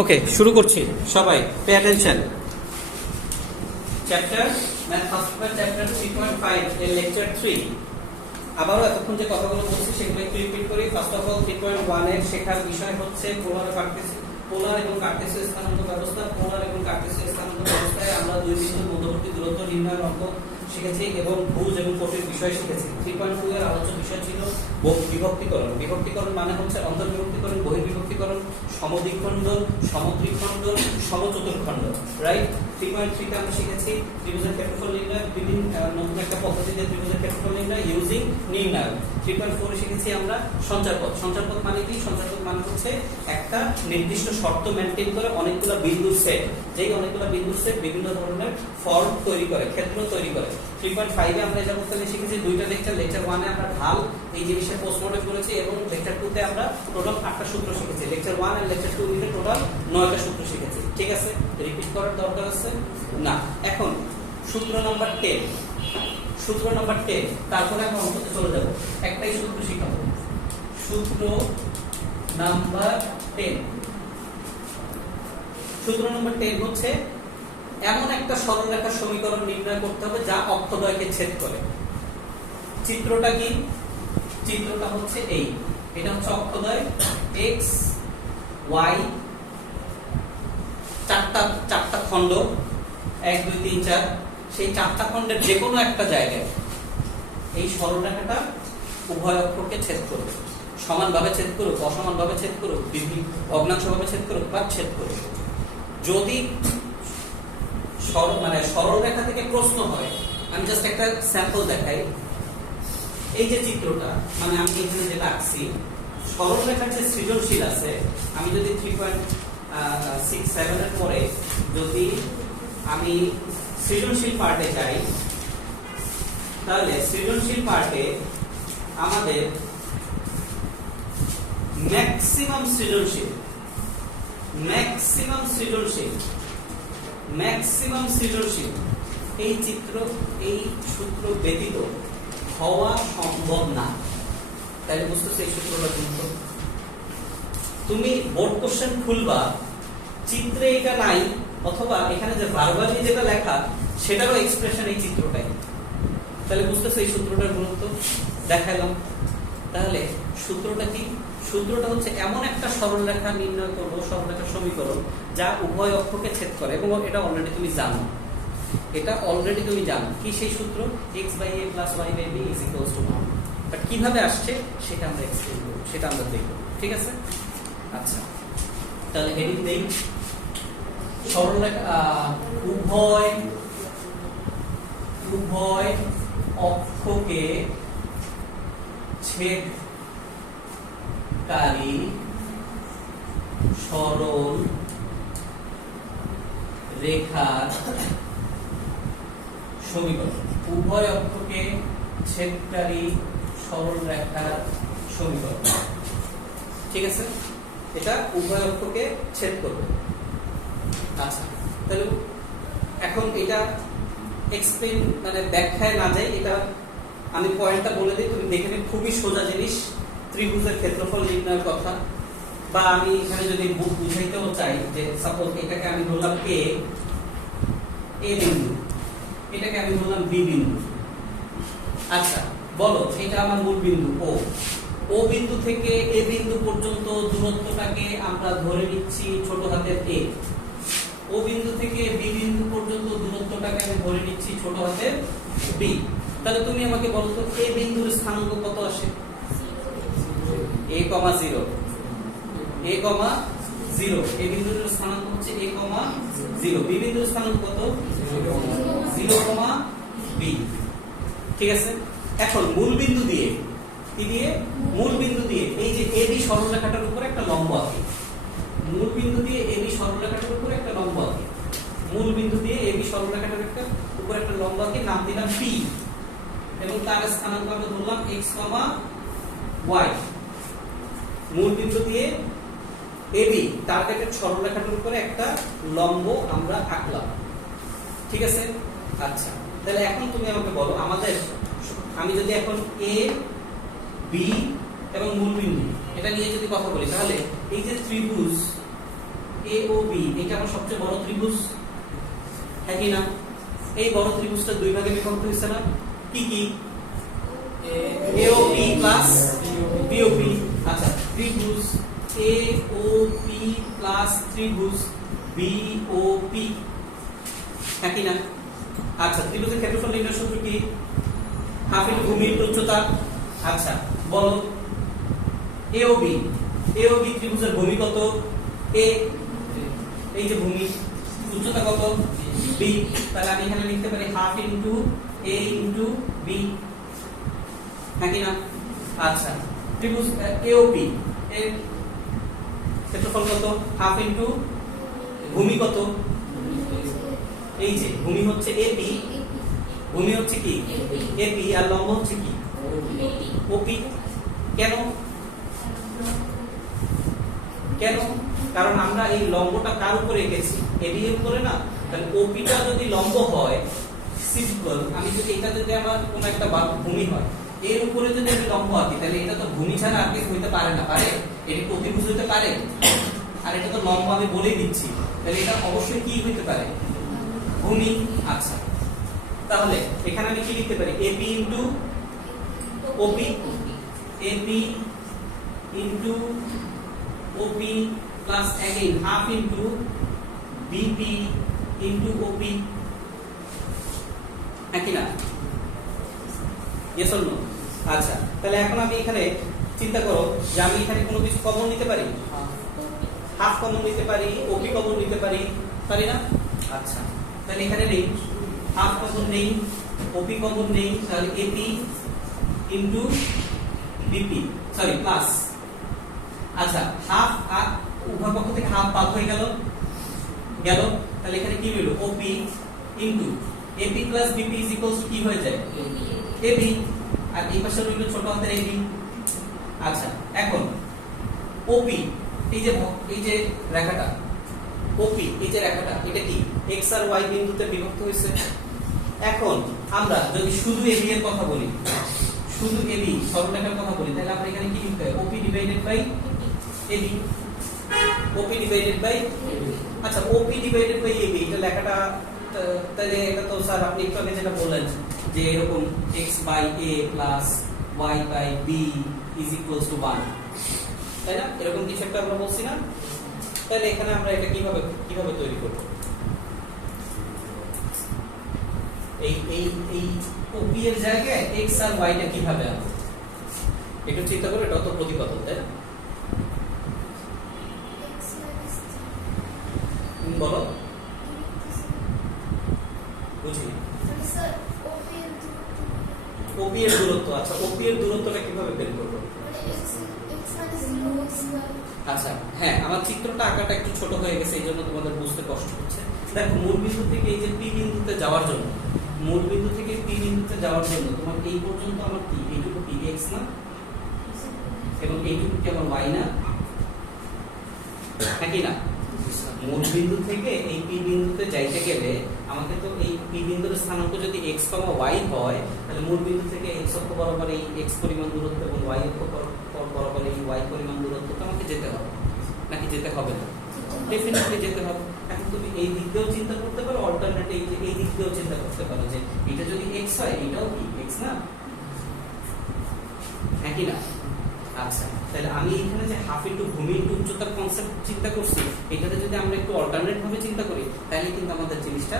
ওকে, শুরু করছি। সবাই pay attention. Chapter math first paper chapter 3.5 এর লেকচার 3। আবারও এতক্ষণ যে কথাগুলো বলছি সেগুলো একটু রিপিট করি। ফার্স্ট অফ অল 3.1 এর শেখার বিষয় হচ্ছে পোলার এবং কার্টেসীয় স্থানাঙ্ক ব্যবস্থা। পোলার এবং কার্টেসীয় স্থানাঙ্ক ব্যবস্থায় আমরা দুই বিন্দুর মধ্যবর্তী দূরত্ব নির্ণয়ের অঙ্ক শিখেছি এবং ভুজ এবং কোটির বিষয় শিখেছি। 3.2 এর আলোচ্য বিষয় ছিল বিভক্তিকরণ। বিভক্তিকরণ মানে হচ্ছে অন্তর্বিভক্তিকরণ, বহির্বিভক্তিকরণ, সমদ্বিখণ্ডন, সমত্রিখণ্ডন, সমচতুর্খণ্ড। রাইট? 3.3 তে আমরা শিখেছি ত্রিভুজের ক্ষেত্রফল নির্ণয়, বিভিন্ন নতুন একটা পদ্ধতিতে ত্রিভুজের ক্ষেত্রফল নির্ণয় ইউজিং নির্ণায়ক। 3.4 এ শিখেছি আমরা সঞ্চারপথ। সঞ্চারপথ মানে কি? সঞ্চারপথ মানে হচ্ছে একটা নির্দিষ্ট শর্ত মেনটেন করে অনেকগুলো বিন্দুর সেট, যেই অনেকগুলো বিন্দুর সেট বিভিন্ন ধরনের ফর্ম তৈরি করে, ক্ষেত্র তৈরি করে। 3.5 এ আমরা এটা করতে শিখেছি দুইটা লেকচার। লেকচার 1 এ আমরা ঢাল এই জিনিসের পোস্টমর্টম করেছি এবং লেকচার 2 তে আমরা টোটাল 8টা সূত্র শিখেছি। লেকচার 1 আর লেকচার 2 মিলে টোটাল 9টা সূত্র শিখেছি। ঠিক আছে? রিপিট করার দরকার আছে না। এখন সূত্র নাম্বার 10। সূত্র নাম্বার 10, তারপরে আমরা অঙ্কতে চলে যাব। একটাই সূত্র শিখাবো। সূত্র নাম্বার 10। সূত্র নাম্বার 10 হচ্ছে এমন একটা সরলরেখার সমীকরণ নির্ণয় করতে হবে যা অক্ষদ্বয়কে ছেদ করে। চিত্রটা কি? চিত্রটা হচ্ছে এই, এটা হচ্ছে অক্ষদ্বয় x y, চারটা খণ্ড 1 2 3 4। সেই চারটা খণ্ডের যে কোনো একটা জায়গায় এই সরলরেখাটা উভয় অক্ষকে ছেদ করবে। সমানভাবে ছেদ করুক, অসমানভাবে ছেদ করুক, ভগ্নাংশভাবে ছেদ করুক বা ছেদ করুক। যদি সরলরেখা থেকে প্রশ্ন হয়, আমি জাস্ট একটা স্যাম্পল দেখাই। এই যে চিত্রটা, মানে আমি এখানে যেটা আঁকছি, সরলরেখার যে সৃজনশীল আছে, আমি যদি 3.67 এর পরে যদি আমি সৃজনশীল পার্টে যাই, তাহলে সৃজনশীল পার্টে আমাদের ম্যাক্সিমাম সৃজনশীল এই চিত্র, এই সূত্র ব্যতীত হওয়া সম্ভব না। তাহলে বুঝতেছো এই সূত্রটা কিন্তু তুমি বোর্ড কোশ্চেন খুলবা, চিত্রে এটা নাই, অথবা এখানে যে ভার্বালি যেটা লেখা সেটারও এক্সপ্রেশন এই চিত্রটাই। তাহলে বুঝতেছো এই সূত্রটার গুরুত্ব। দেখাইলাম। তাহলে সূত্রটা কি? সূত্রটা হচ্ছে এমন একটা সরলরেখা নির্ণয় করবো, সরলরেখার সমীকরণ যা উভয় অক্ষকে ছেদ করে, এবং এটা অলরেডি তুমি জানো। কি সেই সূত্র? x by a plus y by b is equals to 1। But কিভাবে আসছে সেটা আমরা এক্সপ্লেইন করব, সেটা আমরা দেখব। ঠিক আছে? আচ্ছা, তাহলে হেডিং দেই, সরলরেখা উভয় অক্ষকে ছেদকারী সরল রেখার সমীকরণ। উভয় অক্ষকে ছেদকারী সরল রেখার সমীকরণ। ঠিক আছে? এটা উভয় অক্ষকে ছেদ করবে। আচ্ছা, তাহলে এখন এটা এক্সপ্লেইন ব্যাখ্যায় না যাই, এটা আমি পয়েন্টটা বলে দিই, তুমি দেখে নিও। খুবই সোজা জিনিস, ত্রিভুজের ক্ষেত্রফল নির্ণয়ের কথা। বা আমি এখানে যদি বুঝাইতেও চাই যে সাপোজ এটাকে আমি ধরলাম এ বিন্দু, এটাকে আমি ধরলাম বি বিন্দু। আচ্ছা, বলো এটা আমার মূল বিন্দু ও বিন্দু থেকে এ বিন্দু পর্যন্ত দূরত্বটাকে আমরা ধরে নিচ্ছি ছোট হাতের a। ও বিন্দু থেকে বি বিন্দু পর্যন্ত দূরত্বটাকে আমি ধরে নিচ্ছি ছোট হাতের b। তাহলে তুমি আমাকে বলো তো এ বিন্দুর স্থানাঙ্ক কত আসে? a, 0। এ বিন্দুর স্থানাঙ্ক হচ্ছে a, 0। বি বিন্দুর স্থানাঙ্ক কত? 0, b। ঠিক আছে? এখন মূল বিন্দু দিয়ে এই যে ab সরলরেখাটার উপর একটা লম্ব আঁকি। মূল বিন্দু দিয়ে ab সরলরেখাটার উপর একটা লম্ব আঁকি। নাম দিলাম p, এবং তার স্থানাঙ্ক আমরা ধরলাম x, y। মূল বিন্দু দিয়ে ab টার্গেটেড সরলরেখাটার উপরে একটা লম্ব আমরা আঁকলাম। ঠিক আছে? আচ্ছা, তাহলে এখন তুমি আমাকে বলো, আমি যদি এখন a, b এবং মূলবিন্দু এটা নিয়ে যদি কথা বলি, তাহলে এই যে ত্রিভুজ এ ও বি এটা আমার সবচেয়ে বড় ত্রিভুজ, হ্যাঁ কি না? এই বড় ত্রিভুজটা দুই ভাগে বিভক্ত হয়েছে না? কি কি? A O P plus B O P. আচ্ছা, ত্রিভুজ এ ও পি প্লাস ত্রিভুজ বি ও পি, হ্যাঁ কি না? আচ্ছা, ত্রিভুজের ক্ষেত্রফল নির্ণয়ের সূত্র কি? হাফ ইনটু ভূমি ইনটু উচ্চতা। আচ্ছা বলো, এ ও বি ত্রিভুজের ভূমি কত? এ, এই যে ভূমি, উচ্চতা কত? বি। তাহলে আমি এখানে লিখতে পারি half into a into B, হ্যাঁ কি না? আচ্ছা, ত্রিভুজ এ ও বি এর ক্ষেত্রফল কত? হাফ ইনটু ভূমি কত? এই যে ভূমি হচ্ছে এপি, ভূমি হচ্ছে কি? এপি, আর লম্ব হচ্ছে কি? ওপি। কেন? কেন? কারণ আমরা এই লম্বটা কার উপরে এঁকেছি? এবি এর উপরে না? তাহলে ওপিটা যদি লম্ব হয়, সিম্পল, আমি যদি এটা যদি আমার কোন একটা ভূমি হয়, এর উপরে যদি আমি লম্ব আঁকি, তাহলে এটা তো ভূমি ছাড়া আর কিছু হইতে পারে না, পারে? এটা প্রতিভুজ হতে পারে? আর এটা তো লম্ব, আমি বলেই দিচ্ছি, তাহলে এটা অবশ্যই কি হইতে পারে? ভূমি। আচ্ছা, তাহলে এখানে আমি কি লিখতে পারি? AP into OP, AP into OP plus again half into BP into OP, একই না? Yes or no? আচ্ছা, তাহলে এখন আমি এখানে চিন্তা করো যে আমি এখানে কোনো কিছু কমন নিতে পারি, হাফ কমন নিতে পারি, ওপি কমন নিতে পারি, পারি না? আচ্ছা, তাহলে এখানে নেই, হাফ কমন নেই, ওপি কমন নেই, তাহলে AP into BP, sorry plus. আচ্ছা, হাফ উভয় পক্ষ থেকে হাফ বাদ হয়ে গেল, তাহলে এখানে কি হলো? OP into AP plus BP is equals to কি হয়ে যায়? এবি, আর এই পাশে রইল ছোট হাতের এবি। আচ্ছা, এখন ওপি, এই যে রেখাটা ওপি, এই যে রেখাটা, এটা কি এক্স আর ওয়াই বিন্দুতে বিভক্ত হয়েছে। এখন আমরা যদি শুধু এবি এর কথা বলি, শুধু এবি সরলরেখার কথা বলি, তাহলে আমরা এখানে কি লিখতে হয়? OP divided by AB, OP divided by. আচ্ছা, ওপি ডিভাইডেড বাই এবি এটা লেখাটা, তাহলে এটা তো স্যার আপনি একটু আগে যেটা বললেন যে এরকম x by a plus y by b is equals to 1, তাই না? এরকম কিছু একটা আমরা বলছি না? তাহলে এখানে আমরা এটা কিভাবে তৈরি করব? এই ওপি এর জায়গায় x আর y টা কিভাবে আনবো? একটু চিন্তা করে, এটা তো প্রতিপাদক, তাই না? বলো, বুঝি। ওপি এর দূরত্ব, আচ্ছা ওপি এর দূরত্বটা কিভাবে বের করব? আচ্ছা হ্যাঁ, আমার চিত্রটা আঁকাটা একটু ছোট হয়ে গেছে, এই জন্য তোমাদের বুঝতে কষ্ট হচ্ছে। দেখো, মূল বিন্দু থেকে এই যে পি বিন্দুতে যাওয়ার জন্য, মূল বিন্দু থেকে পি বিন্দুতে যাওয়ার জন্য তোমার এই পর্যন্ত আমার কি এইটুকু কি এক্স না, এবং এইটুকু কি আমার ওয়াই না, হ্যাঁ কি না? মূল বিন্দু থেকে এই পি বিন্দুতে যাইতে গেলে আমাকে তো এই পি বিন্দুর স্থানাঙ্ক যদি x, y হয়, তাহলে মূল বিন্দু থেকে x অক্ষ বরাবর এই x পরিমাণ দূরত্ব এবং y অক্ষ বরাবর এই y পরিমাণ দূরত্ব তো আমাকে যেতে হবে, নাকি যেতে হবে না? ডেফিনেটলি যেতে হবে। এখন তুমি এই দিক দিয়েও চিন্তা করতে পারো, অল্টারনেটিভ এই দিক দিয়েও চিন্তা করতে পারো যে এটা যদি x হয়, এটাও কি x না, হ্যাঁ কি না? আচ্ছা, তাহলে আমি এখানে যে হাফ ইনটু ভূমি ইনটু উচ্চতার কনসেপ্ট চিন্তা করছি, এটাতে যদি আমরা একটু অল্টারনেট ভাবে চিন্তা করি, তাহলে কিন্তু আমাদের জিনিসটা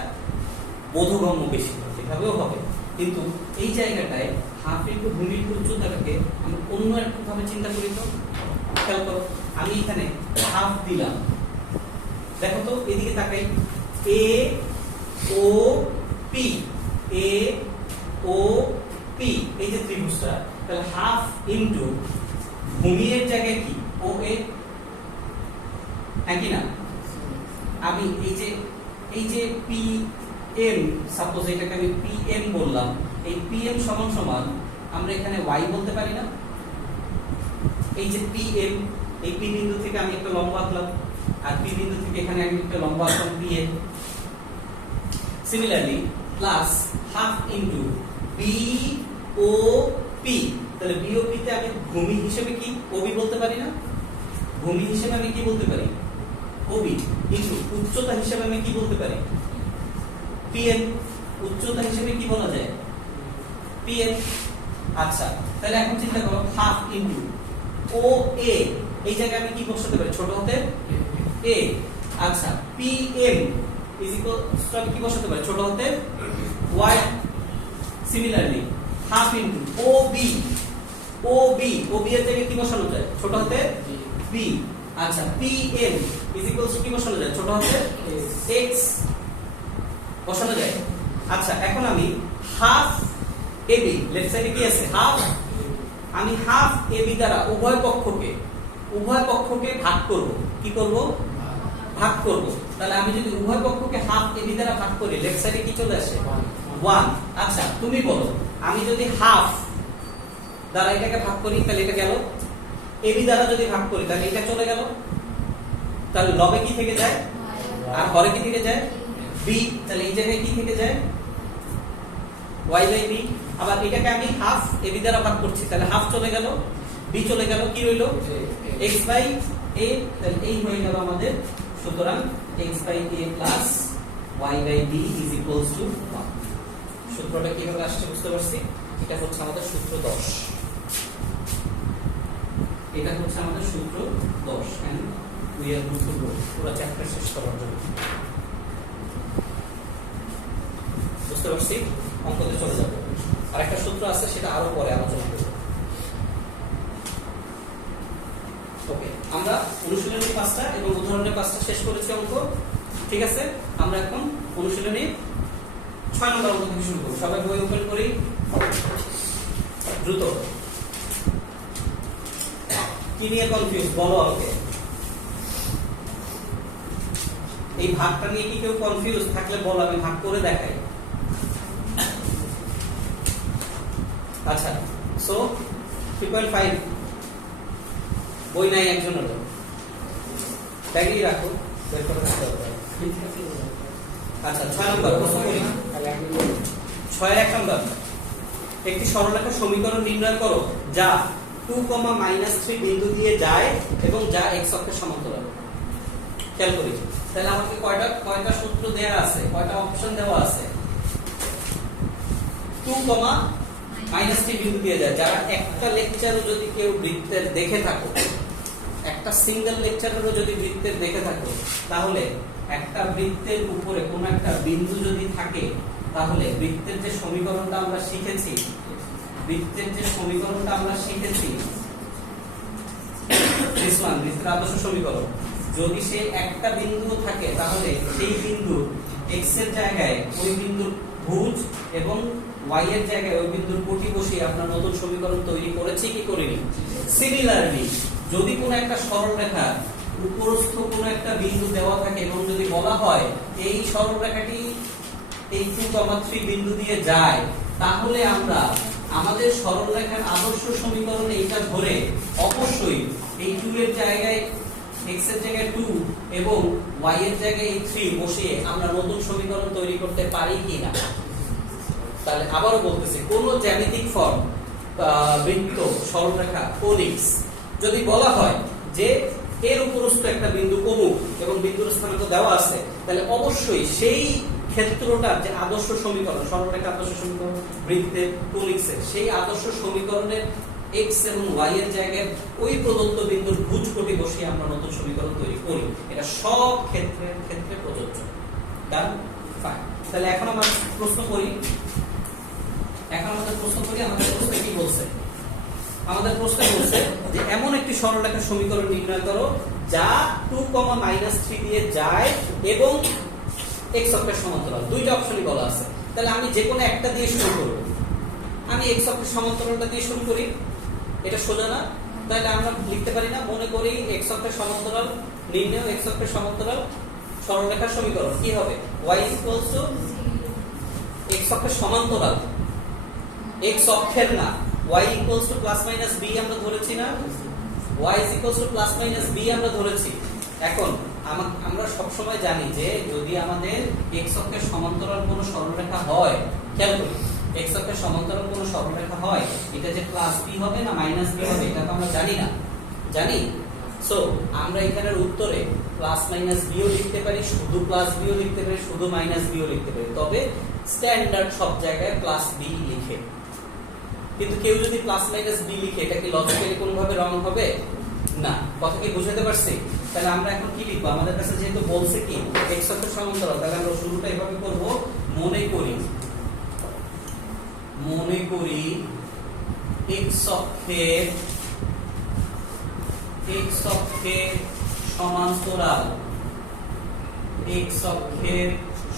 বোধগম্য বেশি হবে, এভাবেও হবে। কিন্তু এই জায়গাটায় হাফ ইনটু ভূমি ইনটু উচ্চতাটাকে আমি অন্য একটু ভাবে চিন্তা করি, তো খেয়াল করো, আমি এখানে হাফ দিলাম, দেখো তো এদিকে তাকাই, এ ও পি, এ ও পি, এই যে ত্রিভুজটা, তাহলে হাফ ইনটু ভূমি এর জায়গায় কি ও এ, একই না? আমি এই যে পি এম, সাপোজ এটাকে আমি পি এম বললাম, এই পি এম সমান সমান আমরা এখানে y বলতে পারি না? এই যে পি এম, এই পি বিন্দু থেকে আমি একটা লম্ব আঁকলাম, আর পি বিন্দু থেকে এখানে আমি একটা লম্ব আঁকলাম P M. Similarly plus half into B O P, তাহলে বি ও পি তে আমি ভূমি হিসেবে কি ওবি বলতে পারি না? ভূমি হিসেবে আমি কি বলতে পারি? ওবি ইনটু উচ্চতা হিসেবে আমি কি বলতে পারি পিএন উচ্চতা হিসেবে কি বলা যায় পিএন আচ্ছা তাহলে এখন চিন্তা করো হাফ ইনটু ও এ এই জায়গায় আমি কি বসাতে পারি ছোট হাতের এ আচ্ছা পিএম ইজ ইকুয়াল টু আমি কি বসাতে পারি ছোট হাতের Y similarly half into OB OB OB এর জায়গায় কি বসানো যায় ছোট হাতের বি আচ্ছা পিএম ইজ ইকুয়াল টু কি বসানো যায় ছোট হাতের এক্স বসানো যায় আচ্ছা এখন আমি হাফ এবি লেফট সাইডে কি আছে হাফ আমি হাফ এবি দ্বারা উভয় পক্ষকে ভাগ করব কি করব ভাগ করব তাহলে আমি যদি উভয় পক্ষকে হাফ এবি দ্বারা ভাগ করি লেফট সাইডে কি চলে আসে 1 আচ্ছা তুমি বলো আমি যদি হাফ দ্বারা এটাকে ভাগ করি তাহলে এটা গেল এবি দ্বারা যদি ভাগ করি তাহলে এটা চলে গেল তাহলে লবে কি থেকে যায় আর হরে কি থেকে যায় বি তাহলে এই জায়গায় কি থেকে যায় y বাই b আবার এটাকে আমি হাফ ab দ্বারা ভাগ করছি তাহলে হাফ চলে গেল b চলে গেল কি রইলো x বাই a তাহলে এই হয়ে গেল আমাদের সুতরাং x by a plus y by b is equals to 1 সূত্রটা কিভাবে আসছে বুঝতে পারছি এটা হচ্ছে আমাদের সূত্র 10 এটা হচ্ছে আমাদের সূত্র 10 and we are good to go পুরো চ্যাপ্টার শেষ করার জন্য বুঝতে পারছি অঙ্কতে চলে যাবে আরেকটা সূত্র আছে সেটা আরো পরে আলোচনা করব ওকে আমরা অনুশীলনী 5টা এবং উদাহরণের 5টা শেষ করেছি অঙ্ক ঠিক আছে আমরা এখন অনুশীলনী 6 নম্বর অঙ্ক থেকে শুরু করব সবাই বই ওপেন করি দ্রুত কি নিয়ে কনফিউজ বলো আমাকে এই ভাগটা নিয়ে কি কেউ কনফিউজ থাকলে বলো আমি ভাগ করে দেখাই আচ্ছা সো 3.5 বই নাই একজনের ব্যাগই রাখো বের করে রাখতে হবে আচ্ছা 6 নম্বর প্রশ্ন করি 6 এর 1 নম্বর একটি সরলরেখার সমীকরণ নির্ণয় করো যা 2, -3 বিন্দু দিয়ে যায় এবং যা x অক্ষের সমান্তরাল খেয়াল করি তাহলে আমাকে কয়টা সূত্র দেয়া আছে কয়টা অপশন দেওয়া আছে 2, -3 বিন্দু দিয়ে যায় যারা একটা লেকচারও যদি কেউ বৃত্তের দেখে থাকো একটা সিঙ্গেল লেকচারেরও যদি বৃত্তের দেখে থাকো তাহলে একটা বৃত্তের উপরে কোন একটা বিন্দু যদি থাকে তাহলে বৃত্তের যে সমীকরণটা আমরা শিখেছি this one বৃত্তের আদর্শ সমীকরণ যদি সে একটা বিন্দু থাকে তাহলে সেই বিন্দু x এর জায়গায় ওই বিন্দুর ভুজ এবং y এর জায়গায় ওই বিন্দুর কোটি বসিয়ে আপনার নতুন সমীকরণ তৈরি করেছি কি করিনি সিমিলারলি যদি কোনো একটা সরলরেখা উপরস্থ কোনো একটা বিন্দু দেওয়া থাকে এবং যদি বলা হয় এই সরলরেখাটি এই 2, 3 বিন্দু দিয়ে যায় তাহলে আমরা আমাদের সরলরেখার আদর্শ সমীকরণে এটা ধরে অবশ্যই এই 2 এর জায়গায় x এর জায়গায় 2 এবং y এর জায়গায় 3 বসিয়ে আমরা নতুন সমীকরণ তৈরি করতে পারি কিনা তাহলে আবারও বলতেছি কোন জ্যামিতিক ফর্ম বৃত্ত সরলরেখা কোনিক্স যদি বলা হয় যে এর উপরস্থ একটা বিন্দু অমুক এবং বিন্দুর স্থানাঙ্ক দেওয়া আছে তাহলে অবশ্যই সেই ক্ষেত্রটা যে আদর্শ সমীকরণ সরলরেখা আদর্শ সমীকরণ বৃত্তের কোনিক্সের সেই আদর্শ সমীকরণের x এবং y এর জায়গায় ওই প্রদত্ত বিন্দুর ভুজ কোটি বসিয়ে আমরা নতুন সমীকরণ তৈরি করি এটা সব ক্ষেত্রে প্রযোজ্য ডান ফাইন তাহলে এখন আমরা প্রশ্ন করি আমাদের প্রশ্নে কি বলছে আমাদের প্রশ্নে বলছে যে এমন একটি সরলরেখার সমীকরণ নির্ণয় করো যা 2, -3 দিয়ে যায় এবং x অক্ষের সমান্তরাল দুইটা অপশনই বলা আছে তাহলে আমি যে কোনো একটা দিয়ে শুরু করব আমি x অক্ষের সমান্তরালটা দিয়ে শুরু করি এটা সোজা না তাহলে আমরা লিখতে পারি না মনে করি x অক্ষের সমান্তরাল নির্ণয় x অক্ষের সমান্তরাল সরলরেখার সমীকরণ কি হবে y x অক্ষের সমান্তরাল x অক্ষের না y +- b আমরা ধরেছি না y +- b আমরা ধরেছি এখন আমরা সব সময় জানি যে যদি আমাদের x অক্ষের সমান্তরাল কোন সরলরেখা হয় খেয়াল করি x অক্ষের সমান্তরাল কোন সরলরেখা হয় এটা যে +b হবে না -b হবে এটা তো আমরা জানি না জানি সো আমরা এখানের উত্তরে প্লাস মাইনাস বিও লিখতে পারি, শুধু প্লাস বিও লিখতে পারি, শুধু মাইনাস বিও লিখতে পারি, তবে স্ট্যান্ডার্ড সব জায়গায় প্লাস বি লিখে। কিন্তু কেউ যদি প্লাস মাইনাস বি লিখে, এটা কি লজিক্যালি কোনোভাবে রং হবে না। কথা কি বুঝাতে পারছি? তাহলে আমরা এখন কি লিখবো? আমাদের কাছে যেহেতু বলছে কি এক্স অক্ষের সমান্তরাল, তাহলে আমরা শুরুটা এভাবে করব, মনে করি এক্স অক্ষের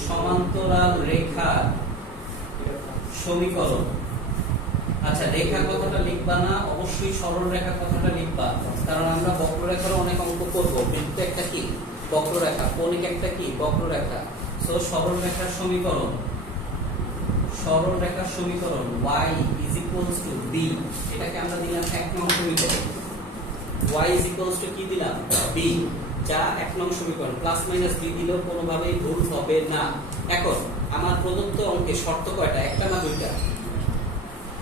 সমান্তরাল রেখার সমীকরণ। আচ্ছা, রেখা কথাটা লিখবা না, অবশ্যই সরল রেখা কথাটা লিখবা, কারণ আমরা বক্ররেখার অনেক অঙ্ক করব। বৃত্ত একটা কি বক্ররেখা, কৌণিক একটা কি বক্ররেখা। সো সরল রেখার সমীকরণ y b, এটাকে আমরা দিলাম 1 নং সমীকরণ। y কি দিলাম? b, যা 1 নং সমীকরণ। প্লাস মাইনাস b দিলেও কোনোভাবেই ভুল হবে না। এখন আমার প্রদত্ত অঙ্কে শর্ত কয়টা? একটা না দুইটা?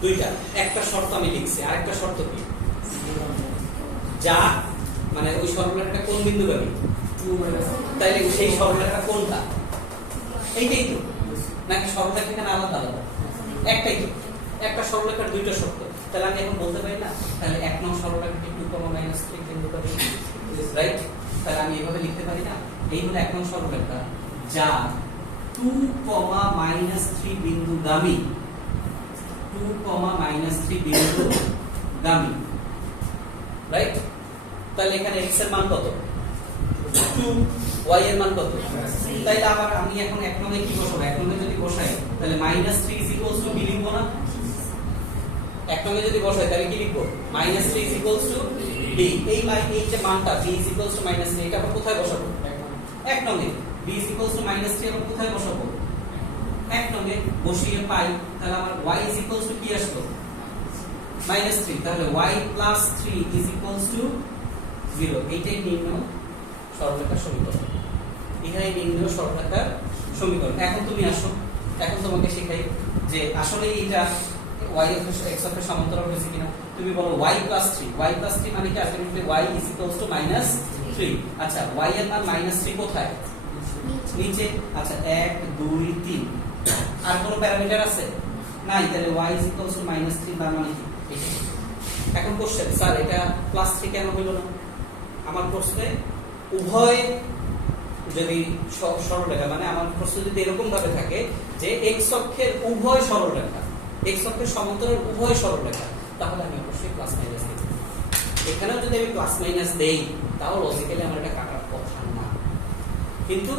দুইটা। একটা শর্ত আমি লিখছি, আরেকটা শর্ত কি? যা মানে ওই সরলরেখাটা কোন বিন্দুগামী, তাইলে সেই সরলরেখা কোনটা? এইটাই তো, নাকি সরলরেখা এখানে আলাদা আলাদা? একটাই তো, একটা সরলরেখার দুইটা শর্ত। তাহলে আমি এখন বলতে পারি না তাহলে 1 নং সরলরেখাটি 2, -3 বিন্দুগামী, রাইট? তাহলে আমি এভাবে লিখতে পারি না, এই হলো 1 নং সরলরেখা যা 2, -3 বিন্দুগামী, 2, -3 বিন্দুগামী, রাইট? তাহলে এখানে x এর মান কত? 2, y এর মান কত? তাইলে আবার আমি এখন 1 নং এ কি বসাবো? 1 নং এ যদি বসাই তাহলে -3 b লিখবো না? 1 নং এ যদি বসাই তাহলে কি লিখবো? -3 b। এই যে মানটা b -3, এটা আবার কোথায় বসাবো? 1 নং এ। b -3 আবার কোথায় বসাবো? 1 নং এ বসিয়ে পাই, তাহলে আমার y কি আসলো? -3। তাহলে y + 3 0। এইটাই নির্ণয় সরলরেখার সমীকরণ। এখানে নির্ণয় সরলরেখার সমীকরণ। এখন তুমি আসো, এখন তোমাকে শেখাই যে আসলে এটা y x অক্ষের সমান্তরাল হয়েছে কিনা। তুমি বলো y + 3, y + 3 মানে কি? Ultimately y -3। আচ্ছা, y এর মান -3 কোথায়? নিচে। আচ্ছা, 1 2 3। আর কোনো প্যারামিটার আছে? নাই। তাহলে y -3 তার মানে কি? এখন কোশ্চেন, স্যার এটা +3 কেন হইল না? আমার প্রশ্নে উভয় যদি সরলরেখা, মানে আমার প্রশ্ন যদি এরকম ভাবে থাকে যে x অক্ষের উভয় সরলরেখা, x অক্ষের সমান্তরাল উভয় সরলরেখা, তাহলে আমি অবশ্যই প্লাস মাইনাস দেব। এখানেও যদি আমি প্লাস মাইনাস দেই তাও লজিক্যালি আমার এটা কাটার কথা না। কিন্তু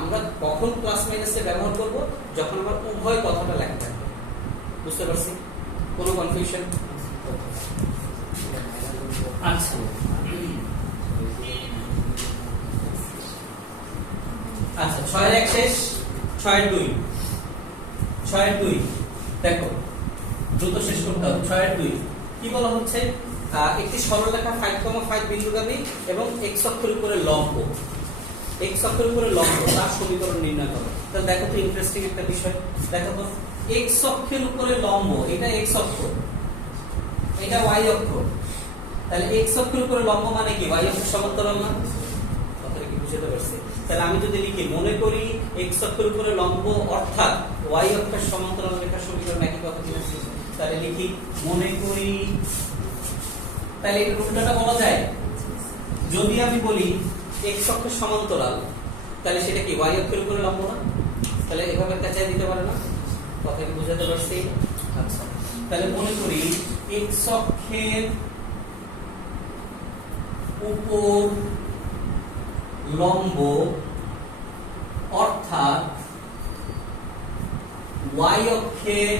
আমরা কখন প্লাস মাইনাসের ব্যবহার করব? যখন আমার উভয় কথাটা লেখা থাকবে। বুঝতে পারছি? কোনো কনফিউশন? আচ্ছা, আচ্ছা 6 এর 1 শেষ, 6 এর 2, 6 এর 2 দেখো, দ্রুত শেষ করতে হবে। 6 এর 2 কি বলা হচ্ছে? একটি সরলরেখা 5,5 বিন্দুগামী এবং x অক্ষের উপরে লম্ব, x অক্ষের উপরে লম্ব, তার সমীকরণ নির্ণয় করো। তাহলে দেখো তো ইন্টারেস্টিং একটা বিষয়। দেখো তো, x অক্ষের উপরে লম্ব, এটা x অক্ষ, এটা y অক্ষ। তাহলে x অক্ষের উপরে লম্ব মানে কি? y অক্ষের সমান্তরাল না? কথাটা কি বুঝতে পারছি? তাহলে আমি যদি লিখি মনে করি x অক্ষের উপরে লম্ব অর্থাৎ y অক্ষের সমান্তরাল রেখার সমীকরণ একই কথা কি? তাহলে লিখি মনে করি, তাহলে এর উল্টোটা বলা যায়। যদি আমি বলি x অক্ষের সমান্তরাল, তাহলে সেটা কি y অক্ষের উপরে লম্ব না? তাহলে এভাবে কাঁচাই দিতে পারে না? কথা কি বুঝতে পারছি? আচ্ছা, তাহলে মনে করি x অক্ষের উপর লম্ব অর্থাৎ y অক্ষের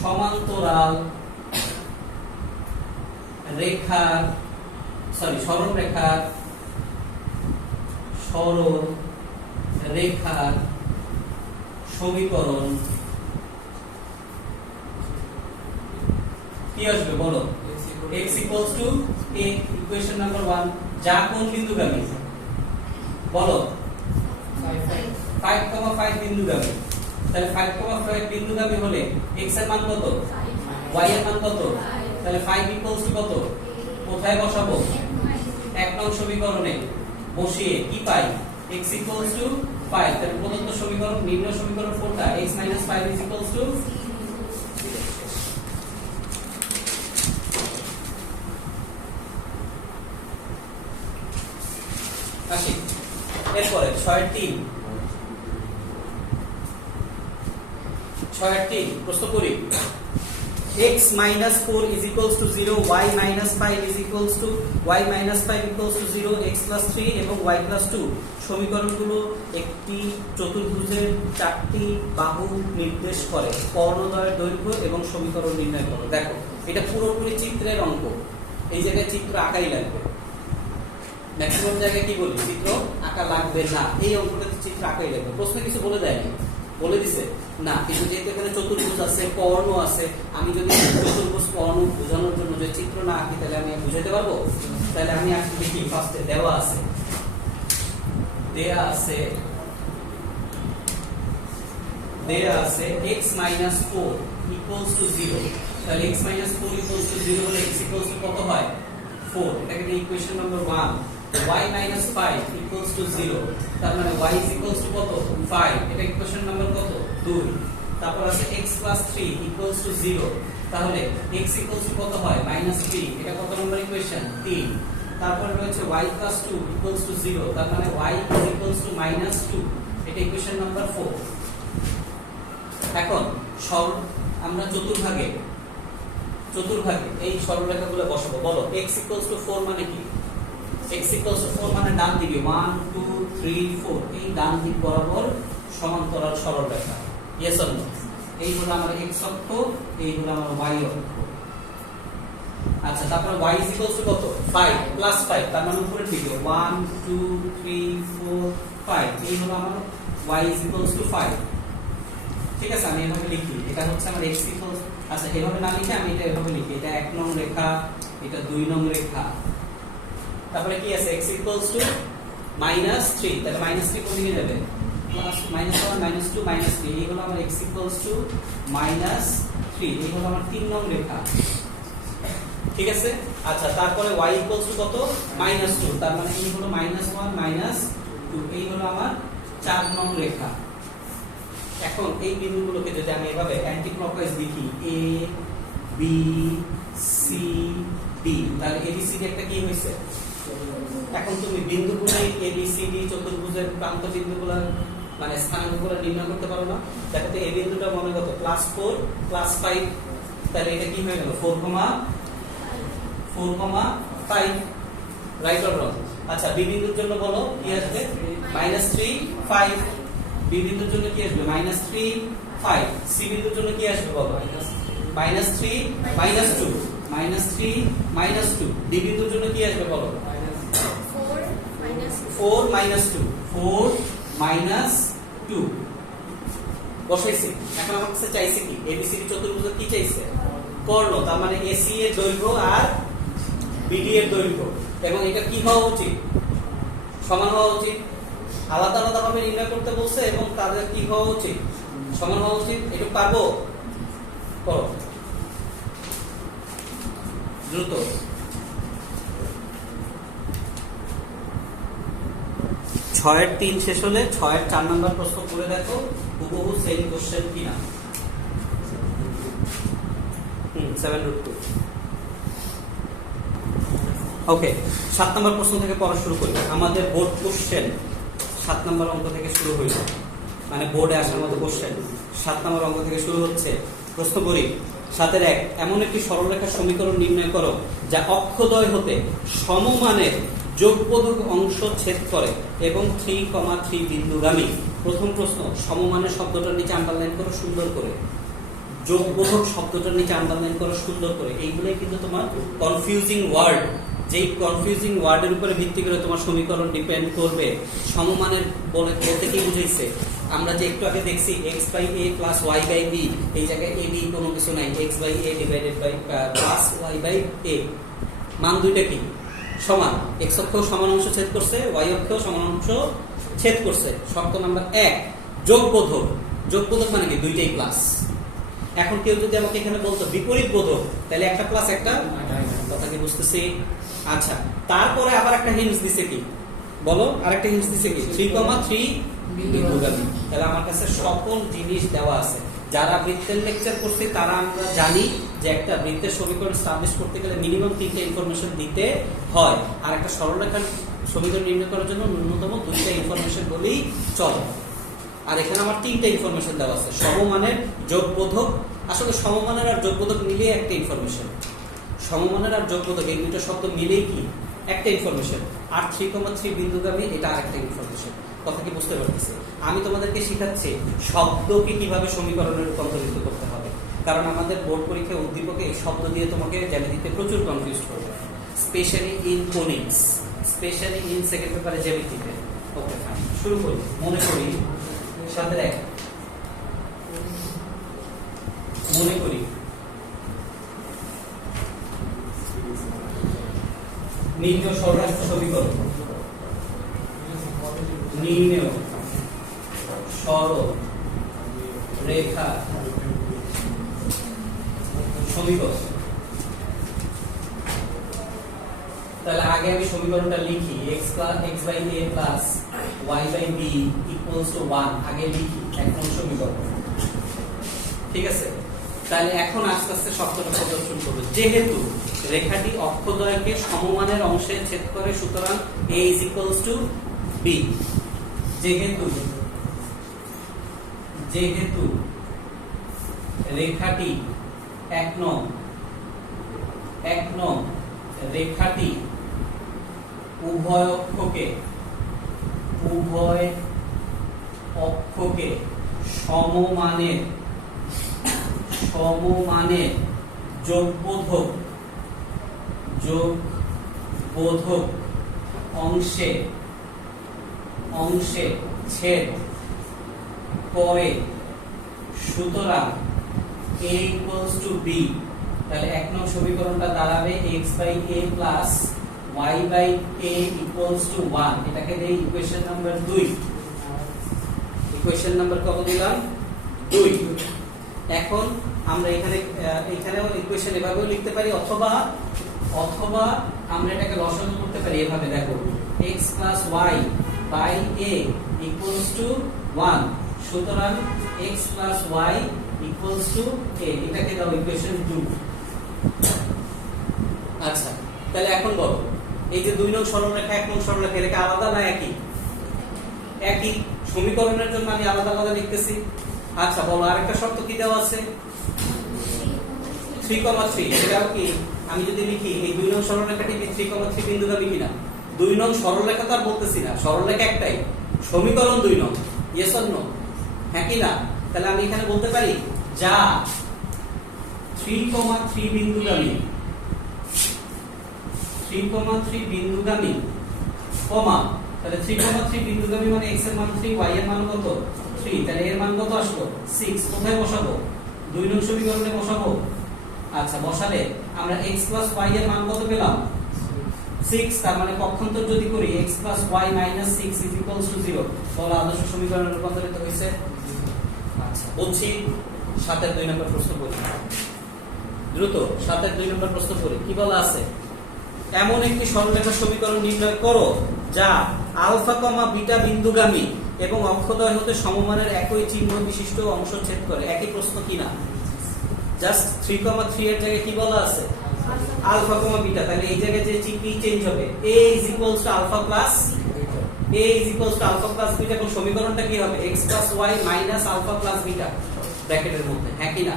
সমান্তরাল রেখার সরল রেখার সমীকরণ কি আসবে বলো? x = a, ইকুয়েশন নাম্বার 1, যা কোন বিন্দুগামী বলো? 5,5 বিন্দুগামী। তাহলে 5,5 বিন্দুগামী হলে x এর মান কত? y এর মান কত? তাহলে 5 = কত? কোথায় বসাবো? 1 নং সমীকরণে বসিয়ে কি পাই? x = 5। তাহলে প্রদত্ত সমীকরণ নিম্ন সমীকরণ কোনটা? x - 5 = আসি এরপরে 6-3 প্রশ্ন করি x - 4 = 0 y - 5 = 0 x + 3 এবং y + 2 সমীকরণগুলো একটি চতুর্ভুজের 4টি বাহু নির্দেশ করে। কর্ণদ্বয়ের দৈর্ঘ্য এবং সমীকরণ নির্ণয় করো। দেখো এটা পুরোপুরি চিত্রের অঙ্ক, এই জায়গায় চিত্র আঁকাই লাগবে। ম্যাক্সিমাম জায়গায় কি বলি চিত্র আঁকা লাগবে না, এই অঙ্কটাতে চিত্র আঁকাই লাগবে। প্রশ্ন কিছু বলে দেয়নি, বলে দিছে না, কিন্তু যেহেতু এখানে চতুর্ভুজ আছে, কর্ণ আছে, আমি যদি চতুর্ভুজ কর্ণ বোঝানোর জন্য যে চিত্র না আঁকি তাহলে আমি বুঝাতে পারবো? তাহলে আমি আজকে দেখি ফার্স্টে দেওয়া আছে x - 4 = 0। তাহলে x - 4 = 0 হলে x = কত হয়? 4। এটাকে দিয়ে ইকুয়েশন নাম্বার 1। y - 5 = 0, তার মানে y = কত? 5। এটা ইকুয়েশন নাম্বার কত? 2। তারপর আছে x + 3 = 0, তাহলে x = কত হয়? -3। এটা কত নম্বর ইকুয়েশন? 3। তারপর রয়েছে y + 2 = 0, তার মানে y = -2। এটা ইকুয়েশন নাম্বার 4। এখন আমরা চতুর্ভাগে এই সরলরেখাগুলো বসাবো। বলো x = 4 মানে কি? x = 4 মানে ডান দিকে 1 2 3 4 এই ডান দিক বরাবর সমান্তরাল সরলরেখা। Yes or no? এই হলো আমার x অক্ষ, এই হলো আমার y অক্ষ। আচ্ছা, তারপর y = কত? 5 + 5, তার মানে উপরের দিকে 1 2 3 4 5 এই হলো আমার y = 5। ঠিক আছে, আমি এভাবে লিখি। এটা হচ্ছে আমার x = আচ্ছা এভাবে না লিখে আমি এটা এভাবে লিখি। এটা 1 নং রেখা, এটা 2 নং রেখা। তারপরে কি আছে? x = -3, তাহলে -3 কোন দিকে যাবে? -1 -2 -3 এই হলো আমার x = -3, এই হলো আমার 3 নং রেখা। ঠিক আছে। আচ্ছা, তারপরে y = কত? -2, তার মানে এই হলো -1 -2 এই হলো আমার 4 নং রেখা। এখন এই বিন্দুগুলোকে যদি আমি এভাবে অ্যান্টি ক্লকওয়াইজ লিখি a b c d, তাহলে a b c d একটা কি হইছে? এখন তুমি বিন্দুগুলো a b c d চতুর্ভুজের প্রান্ত বিন্দুগুলো মানে স্থানাঙ্কগুলো নির্ণয় করতে পারো না? দেখো তো এই বিন্দুটা মনে কত? +4 +5, তাহলে এটা কি হয়ে গেল? 4, 5, রাইট অর রং? আচ্ছা, বি বিন্দুর জন্য বলো কি আসবে? -3 5। বি বিন্দুর জন্য কি আসবে? -3 5। সি বিন্দুর জন্য কি আসবে বলো? -3 -2 -3 -2। ডি বিন্দুর জন্য কি আসবে বলো? 4 -2 বসাইছি। এখন আমার কাছে চাইছে কি? এবিসিডি চতুর্ভুজের কি চাইছে? কর্ণ, তার মানে এসি এর দৈর্ঘ্য আর বিডি এর দৈর্ঘ্য, এবং এটা কি হওয়া উচিত? সমান হওয়া উচিত। আলাদা আলাদা ভাবে নির্ণয় করতে বলছে এবং তাদের কি হওয়া উচিত? সমান হওয়া উচিত। এটা পারবো? করো দ্রুত। 6-3 শেষ হলে 6-4 নাম্বার প্রশ্ন করে দেখো হুবহু সেম কোশ্চেন কিনা। 7√2। ওকে, 7 নম্বর প্রশ্ন থেকে পড়া শুরু করি। আমাদের বোর্ড কোশ্চেন 7 নম্বর অঙ্ক থেকে শুরু হইল, মানে বোর্ডে আসার মতো কোশ্চেন 7 নম্বর অঙ্ক থেকে শুরু হচ্ছে। প্রশ্ন করি 7-1, এমন একটি সরলরেখার সমীকরণ নির্ণয় করো যা অক্ষদ্বয় হতে সমমানের যোগবোধক অংশ ছেদ করে এবং 3,3 বিন্দুগামী। প্রথম প্রশ্ন, সমমানের শব্দটার নিচে আন্ডারলাইন করো সুন্দর করে। যোগবোধক শব্দটার নিচে আন্ডারলাইন করো সুন্দর করে। এইগুলোই কিন্তু তোমার কনফিউজিং ওয়ার্ড, যেই কনফিউজিং ওয়ার্ডের উপরে ভিত্তি করে তোমার সমীকরণ ডিপেন্ড করবে। সমমানের বলতে কি বুঝাইছে? আমরা যে একটু আগে দেখছি x/a + y/b, এই জায়গায় a b কোনো কিছু নাই, x/a + y/a মান দুইটা কি সমান। x অক্ষেও সমান অংশ ছেদ করছে, y অক্ষেও সমান অংশ ছেদ করছে। শর্ত নাম্বার 1, যোগবোধক। যোগবোধক মানে কি? দুইটাই প্লাস। এখন কেউ যদি আমাকে এখানে বলতো বিপরীত বোধক, তাহলে একটা প্লাস একটা, কথা কি বুঝতেছি? আচ্ছা, তারপরে আবার একটা হিন্টস দিছে কি বলো, আরেকটা হিন্টস দিছে কি 3,3 বিন্দুগামী। তাহলে আমার কাছে সকল জিনিস দেওয়া আছে। যারা বৃত্তের লেকচার করছে তারা আমরা জানি যে একটা বৃত্তের সমীকরণ এস্টাবলিশ করতে গেলে মিনিমাম 3টা ইনফরমেশন দিতে হয়, আর একটা সরলরেখার সমীকরণ নির্ণয় করার জন্য ন্যূনতম 2টা ইনফরমেশন বলেই চলে। আর এখানে আমার 3টা ইনফরমেশন দেওয়া আছে। সমমানের, যোগবোধক, আসলে সমমানের আর যোগবোধক মিলিয়ে একটা ইনফরমেশন। সমমানের আর যোগবোধক এই দুটো শব্দ মিলেই কি একটা ইনফরমেশন। আর 3,3 বিন্দুগামী এটা আরেকটা ইনফরমেশন। কথা কি বুঝতে পারতেছি? আমি তোমাদেরকে শিখাচ্ছি শব্দকে কিভাবে সমীকরণে রূপান্তরিত করতে হবে, কারণ আমাদের বোর্ড পরীক্ষায় উদ্দীপকে এই শব্দ দিয়ে তোমাকে জ্যামিতিতে প্রচুর কনফিউজ করবে, specially in conics, specially in second পেপারে জ্যামিতিতে। ওকে ফাইন, শুরু করি। মনে করি সাথে এক, মনে করি নির্ণয় সরলরেখার সমীকরণ, নির্ণয় সরলরেখা সমীকরণ। তাহলে আগে আমি সমীকরণটা লিখি, x/a plus y/b equals to 1 আগে লিখি এক নং সমীকরণ। ঠিক আছে, তাহলে এখন আস্তে আস্তে শব্দটা প্রদর্শন করব। যেহেতু রেখাটি অক্ষদ্বয়কে সমমানের অংশে ছেদ করে, সুতরাং a is equals to b। যেহেতু রেখাটি এক নং রেখাটি উভয় অক্ষকে সমমানের যোগবোধক অংশে ছেদ করে, সুতরাং a equals to b। তাহলে এক নং সমীকরণটা দাঁড়াবে x/a plus y/a equals to 1। এটাকে দেই ইকুয়েশন নাম্বার 2। ইকুয়েশন নাম্বার কত দিলাম? 2। এখন আমরা এখানেও ইকুয়েশন এভাবেও লিখতে পারি, অথবা আমরা এটাকে লসাগু করতে পারি এভাবে। দেখো, x plus y by a equals to 1, সুতরাং x plus y equals to a। এটাকে দাও ইকুয়েশন 2। আচ্ছা, তাহলে এখন বলো, এই যে 2 নং সরলরেখা 1 নং সরলরেখা এর আলাদা না একই? একই। সমীকরণের জন্য আমি আলাদা আলাদা লিখতেছি। আচ্ছা বলো, আরেকটা শর্ত কি দেওয়া আছে? 3,3। এটাও কি আমি যদি লিখি এই 2 নং সরলরেখাটি 3,3 বিন্দুগামী কিনা? 2 নং সরলরেখা তো আর বলতেছি না, সরলরেখা একটাই, সমীকরণ 2 নং। Yes or no? হ্যাঁ কি না? তাহলে আমি এখানে বলতে পারি যা 3,3 বিন্দুগামী, 3,3 বিন্দুগামী, কমা, তাহলে 3,3 বিন্দুগামী মানে x এর মান 3, y এর মান কত? 3। তাহলে এর মান কত আসলো? 6। কোথায় বসাবো? 2 নং সমীকরণে বসাবো। আচ্ছা, বসালে আমরা x plus y এর মান কত পেলাম? 6। তার মানে পক্ষান্তর যদি করি x plus y minus 6 is equals to 0। বলা আদর্শ সমীকরণে রূপান্তরিত হয়েছে। আচ্ছা, বলছি 7 এর 2 নম্বর প্রশ্ন করি। দ্রুত 7 এর 2 নম্বর প্রশ্ন করি। কি বলা আছে? এমন একটি সরলরেখা সমীকরণ নির্ণয় করো যা আলফা, বিটা বিন্দুগামী এবং অক্ষদ্বয় হতে সমমানের একই চিহ্ন বিশিষ্ট অংশ ছেদ করে। একই প্রশ্ন কিনা? জাস্ট 3,3 এর জায়গায় কি বলা আছে? Alpha, beta. তাহলে এই জায়গায় যে কি চেঞ্জ হবে? a is equals to alpha plus beta. এবং সমীকরণটা কি হবে? x plus y minus alpha plus beta ব্র্যাকেটের মধ্যে। হ্যাঁ কি না?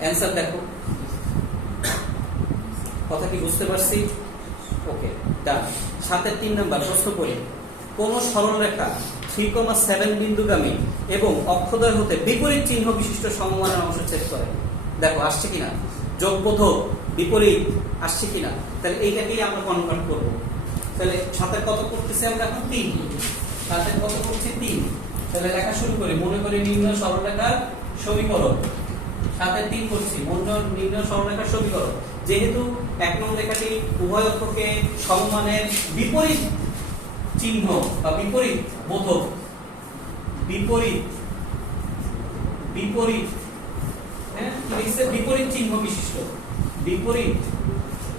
অ্যানসার দেখো। কথা কি বুঝতে পারছি? ওকে, ডান। 7 এর 3 নাম্বার প্রশ্ন করি। কোন সরলরেখা 3,7 বিন্দুগামী এবং অক্ষদ্বয় হতে বিপরীত চিহ্ন বিশিষ্ট সমমানের অংশ ছেদ করে। দেখো আসছে কিনা? যোগবোধক, বিপরীত আসছে কিনা? তাহলে এইটাকেই আমরা কনভার্ট করব। তাহলে 7 এর কত করতেছি আমরা এখন? 3। 7 এর কত করছি? 3। তাহলে লেখা শুরু করি। মনে করি নির্ণয় সরলরেখার সমীকরণ। 7 এর 3 করছি, নির্ণয় সরলরেখার সমীকরণ। যেহেতু 1 নং রেখাটি উভয় অক্ষকে সমমানের বিপরীত চিহ্ন বা বিপরীত বোধক, বিপরীত বিপরীত চিহ্ন বিশিষ্ট, বিপরীত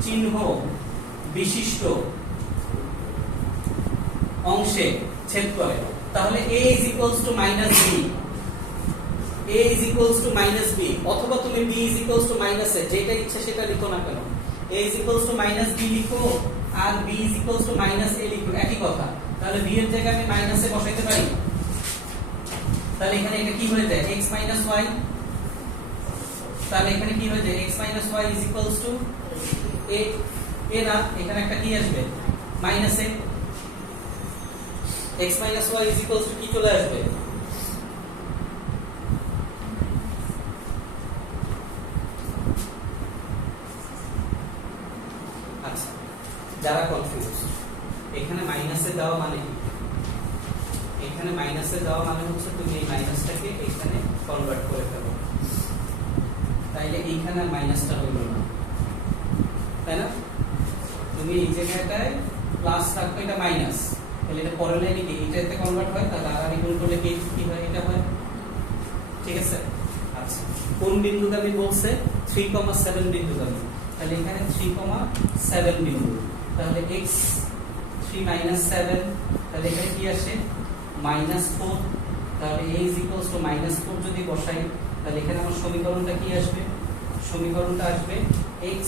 চিহ্ন বিশিষ্ট অংশে ছেদ করে, তাহলে a is equals to minus b, a is equals to minus b, অথবা তুমি b is equals to minus a, যেটা ইচ্ছা সেটা লিখো না কেন, a is equals to minus b লিখো আর b is equals to minus a লিখো, একই কথা। তাহলে b এর জায়গায় আমি মাইনাস এ বসাইতে পারি, তাহলে এখানে এটা কি হয়ে যায় x minus y, তাহলে এখানে কি হয়ে যায় x minus y is equals to a, a না, এখানে একটা কি আসবে minus a, x minus y is equals to কি চলে আসবে, আচ্ছা যারা কনফিউজ, এখানে মাইনাসে দেওয়া মানে কি, এখানে মাইনাসে দেওয়া মানে হচ্ছে তুমি এই মাইনাসটাকে এখানে কনভার্ট করে ফেলো, তাইলে এইখানে মাইনাসটা হইল না, তাই না, তুমি এই জায়গাটায় প্লাস রাখো, এটা মাইনাস, তাহলে এটা পরের লাইনে কি এটাতে কনভার্ট হয়, তাহলে আর গুণ করলে কি হয়, এটা হয়, ঠিক আছে। আচ্ছা কোন বিন্দুগামী বলছে 3,7 বিন্দুগামী, তাহলে এখানে 3,7 বিন্দু, তাহলে x 3 minus 7, তাহলে এখানে কি আসে -4, তাহলে a is equals to -4 যদি বসাই, তাহলে এখানে আমার সমীকরণটা কি আসবে, সমীকরণটা আসবে x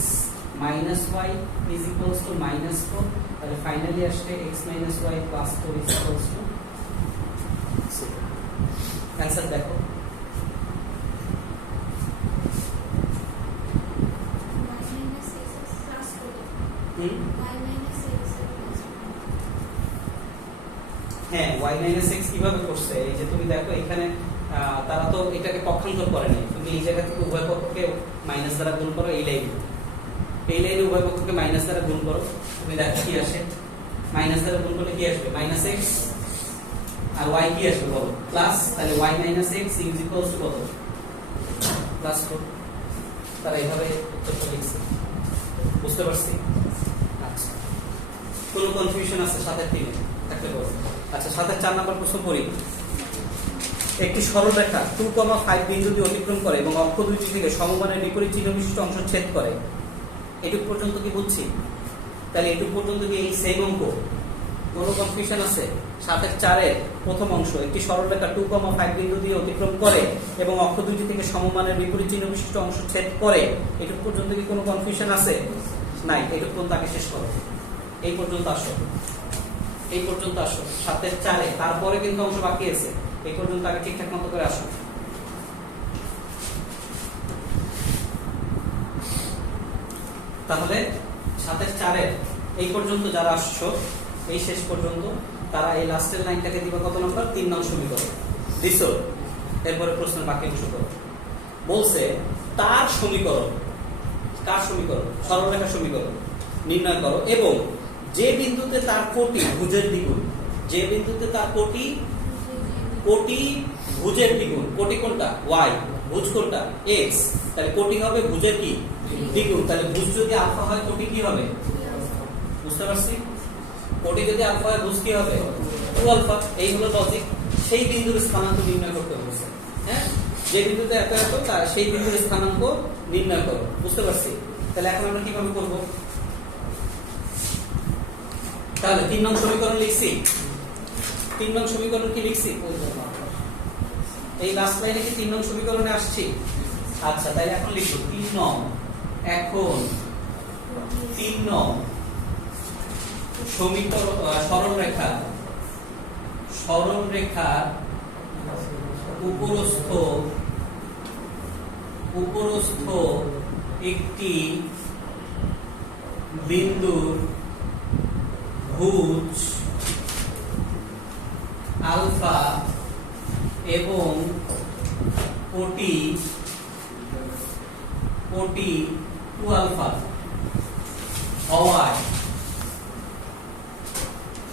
minus y is equals to -4, তাহলে ফাইনালি আসবে x minus y plus 4 is equals to 0। Answer দেখো, হ্যাঁ y minus x কিভাবে করছে, এই যে তুমি দেখো এখানে তারা তো এটাকে পক্ষান্তর করে নাই, তুমি এই জায়গা থেকে উভয় পক্ষকে মাইনাস দ্বারা গুণ করো, এই লাইনে উভয় পক্ষকে মাইনাস দ্বারা গুণ করো, তুমি দেখো কি আসে, মাইনাস দ্বারা গুণ করলে কি আসবে মাইনাস x, আর y কি আসবে বলো প্লাস, তাহলে y minus x is equals to কত প্লাস 4, তারা এইভাবে উত্তরটা লিখছে, বুঝতে পারছি। আচ্ছা কোনো কনফিউশন আছে সাথের তিনে থাকতে পারো। আচ্ছা সাথের 4 নাম্বার প্রশ্ন পড়ি, একটি সরলরেখা 2,5 বিন্দু দিয়ে অতিক্রম করে এবং অক্ষ দুইটি থেকে সমমানের বিপরীত চিহ্ন বিশিষ্ট অংশ ছেদ করে, এটুকু পর্যন্ত কি বুঝছি, তাহলে এটুকু পর্যন্ত কি এই সেম অঙ্ক, কোনো কনফিউশন আছে, 7/4 এর প্রথম অংশ, একটি সরলরেখা 2,5 বিন্দু দিয়ে অতিক্রম করে এবং অক্ষ দুইটি থেকে সমমানের বিপরীত চিহ্ন বিশিষ্ট অংশ ছেদ করে, এটুকু পর্যন্ত কি কোনো কনফিউশন আছে, নাই, এটুকু পর্যন্ত আগে শেষ করো, এই পর্যন্ত আসো, এই পর্যন্ত আসো 7/4 এ, তারপরে কিন্তু অংশ বাকি আছে, এই পর্যন্ত আগে ঠিকঠাক মতো করে আসো। তাহলে 7/4 এর এই পর্যন্ত যারা আসছো, এই শেষ পর্যন্ত, তারা এই লাস্টের লাইনটাকে দিবা কত নম্বর 3 নং সমীকরণ দিছো, এরপরে প্রশ্নের বাকি অংশ করো, বলছে তার সমীকরণ, কার সমীকরণ, সরলরেখার সমীকরণ নির্ণয় করো এবং যে বিন্দুতে তার কোটি ভুজের দ্বিগুণ, যে বিন্দুতে তার কোটি ভুজের দ্বিগুণ, কোটি কোনটা y, ভুজ কোনটা x, তাহলে কোটি হবে ভুজের কি দ্বিগুণ, তাহলে ভুজ যদি আলফা হয় কোটি কি হবে, বুঝতে পারছি, কোটি যদি আলফা হয় ভুজ কি হবে 2 আলফা, এই হলো লজিক। সেই বিন্দুর স্থানাঙ্ক নির্ণয় করতে বলছে, হ্যাঁ যে বিন্দুতে এত এত তার সেই বিন্দুর স্থানাঙ্ক নির্ণয় করো, বুঝতে পারছি। তাহলে এখন আমরা কিভাবে করব, তাহলে 3 নং সমীকরণ লিখছি, 3 নং সমীকরণ কি লিখছি, এই লাস্ট লাইনে কি 3 নং সমীকরণে আসছি, আচ্ছা তাহলে এখন লিখব 3 নং, এখন 3 নং সমীকরণ, সরলরেখার উপরস্থ একটি বিন্দুর ভুজ আলফা এবং কোটি 2 আলফা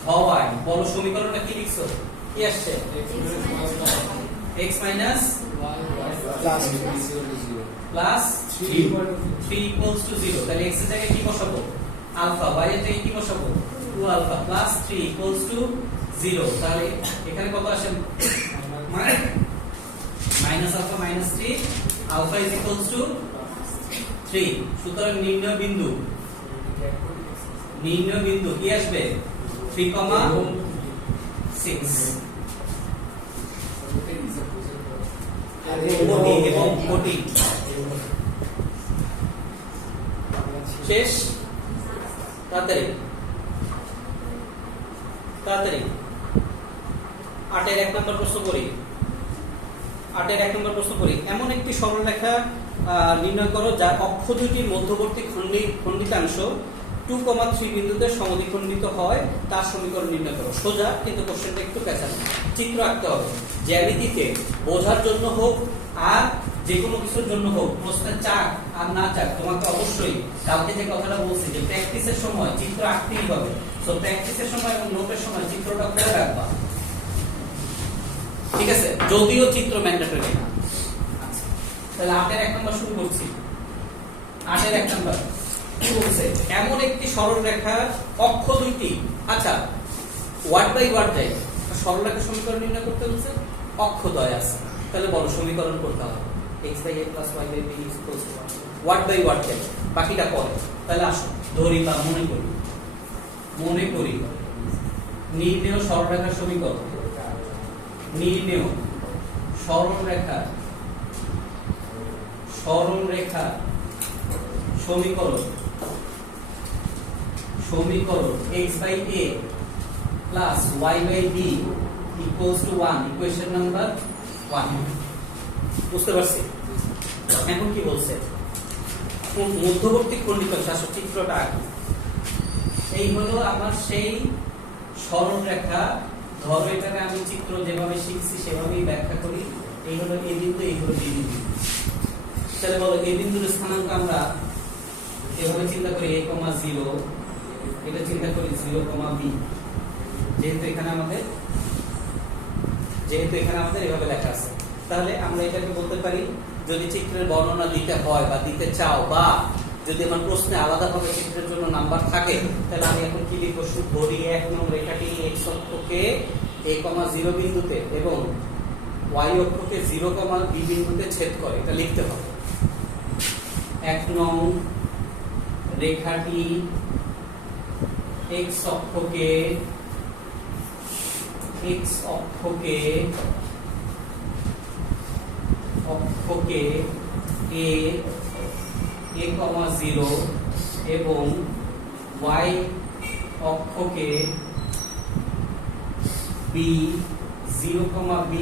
হওয়ায় বলো সমীকরণটা কি লিখছো, কি আসছে x minus plus 3 equals to 0, তাহলে x এর জায়গায় কি বসাবো আলফা, y এর জায়গায় কি বসাবো 2 আলফা plus 3 equals to 0, তাহলে এখানে কত আসে minus alpha minus 3, alpha is equals to 3, সুতরাং নির্ণয় বিন্দু নির্ণয় বিন্দু কি আসবে 3,6 এবং কোটি শেষ তাড়াতাড়ি তাড়াতাড়ি 8 এর 1 নম্বর প্রশ্ন করি 8 এর 1 নম্বর প্রশ্ন করি এমন একটি সরলরেখা নির্ণয় করো যার অক্ষ দুটির মধ্যবর্তী খণ্ডিতাংশ 2,3 বিন্দুতে সমদ্বিখণ্ডিত হয় তার সমীকরণ নির্ণয় করো সোজা কিন্তু কোশ্চেনটা একটু পেঁচানো চিত্র আঁকতে হবে জ্যামিতিতে বোঝার জন্য হোক আর যে কোনো কিছুর জন্য হোক প্রশ্নে চাক আর না চাক তোমাকে অবশ্যই কালকে যে কথাটা বলছি যে প্র্যাকটিসের সময় চিত্র আঁকতেই হবে সো প্র্যাকটিসের সময় এবং নোটের সময় চিত্রটা করে রাখবা ঠিক আছে যদিও চিত্র ম্যান্ডেটরি না আচ্ছা তাহলে 8 এর 1 নম্বর শুরু করছি 8 এর 1 নম্বর কি বলছে এমন একটি সরলরেখার অক্ষ দুইটি আচ্ছা ওয়ার্ড বাই ওয়ার্ড যাই সরলরেখার সমীকরণ নির্ণয় করতে বলছে অক্ষদ্বয় আছে তাহলে বলো সমীকরণ করতে হবে x / a + y / b = word by word যাই বাকিটা পরে তাহলে আসো ধরি বা মনে করি নির্ণেয় সরলরেখার সমীকরণ নির্ণেয় সরলরেখার সমীকরণ x / a plus y / b equals to 1 equation number 1 বুঝতে পারছি এখন কি বলছে মধ্যবর্তী খণ্ডিতাংশ আসলে চিত্রটা আঁকি এই হলো আমার সেই সরলরেখা ধরো এটাকে আমি চিত্র যেভাবে শিখছি সেভাবেই ব্যাখ্যা করি এই হলো a বিন্দু এই হলো b বিন্দু তাহলে বলো a বিন্দুর স্থানাঙ্ক আমরা এভাবে চিন্তা করি a, 0 এটা চিন্তা করি 0, b যেহেতু এখানে আমাদের এভাবে লেখা আছে তাহলে আমরা এটাকে বলতে পারি যদি চিত্রের বর্ণনা দিতে হয় বা দিতে চাও বা যদি আমার প্রশ্নে আলাদাভাবে চিত্রের জন্য নাম্বার থাকে তাহলে আমি এখন কি লিখব ধরি 1 নং রেখাটি x অক্ষকে a, 0 বিন্দুতে এবং y অক্ষকে 0, b বিন্দুতে ছেদ করে এটা লিখতে হবে 1 নং রেখাটি x অক্ষকে a, 0 এবং y অক্ষকে b, 0, b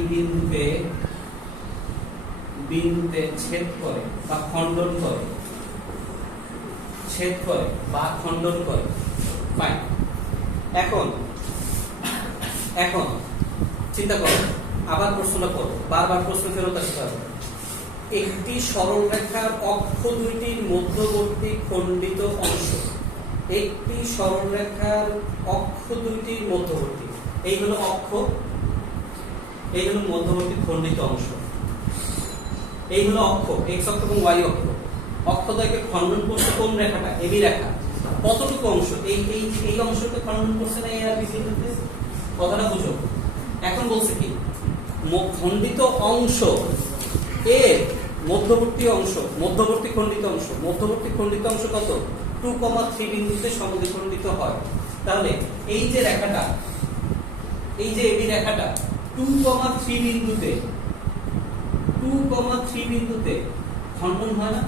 বিন্দুতে ছেদ করে বা খণ্ডন করে ফাইন এখন চিন্তা করো আবার প্রশ্নটা করো বারবার প্রশ্ন ফেরত আসতে হবে একটি সরলরেখার অক্ষ দুইটির মধ্যবর্তী খণ্ডিত অংশ একটি সরলরেখার অক্ষ দুইটির মধ্যবর্তী এই হলো অক্ষ এই হলো মধ্যবর্তী খণ্ডিত অংশ এই হলো অক্ষ x অক্ষ এবং y অক্ষ অক্ষদ্বয়কে খণ্ডন করছে কোন রেখাটা এবি রেখা কতটুকু অংশ এই অংশকে খণ্ডন করছে না a আর b বিন্দুতে কথাটা বুঝো এখন বলছে কি খণ্ডিত অংশ এর মধ্যবর্তী খণ্ডিত অংশ কত 2,3 বিন্দুতে সমদ্বিখণ্ডিত হয় তাহলে এই যে রেখাটা এই যে এবি রেখাটা 2,3 বিন্দুতে খণ্ডন হয় না